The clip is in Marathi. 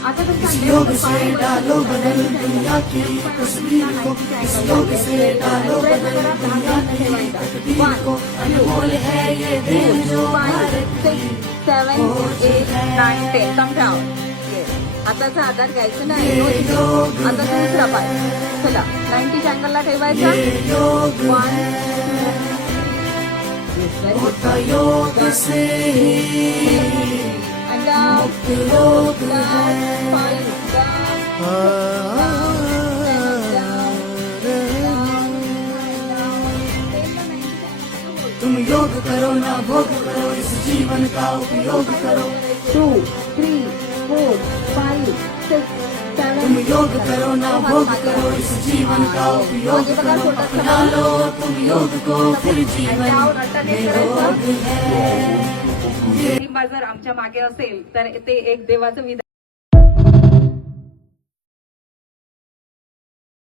आता तर इस योग से डालो बदल दुनिया की तस्वीर को, इस योग से डालो बदल दुनिया की तकदीर को, अनमोल है ये दिन जो भारत की 7, 8, 9, 10. Come down. हाताचा आधार घ्यायचा नाही. आता दुसरा पाय. चला 90 अँगलला ठेवायचा. ये योग 1, होता योग से ही and down, मुक्त योग down, है। 5, down, तुम योग करो ना भोग करो, इस जीवन का उपयोग करो। 2, 3, 4, 5, 6, 7. तुम योग करो ना भोग करो, इस जीवन का उपयोग करो। अपना लो तुम योग को, फिर जीवन में योग है। जर आमच्या मागे असेल तर ते एक देवाचं विधान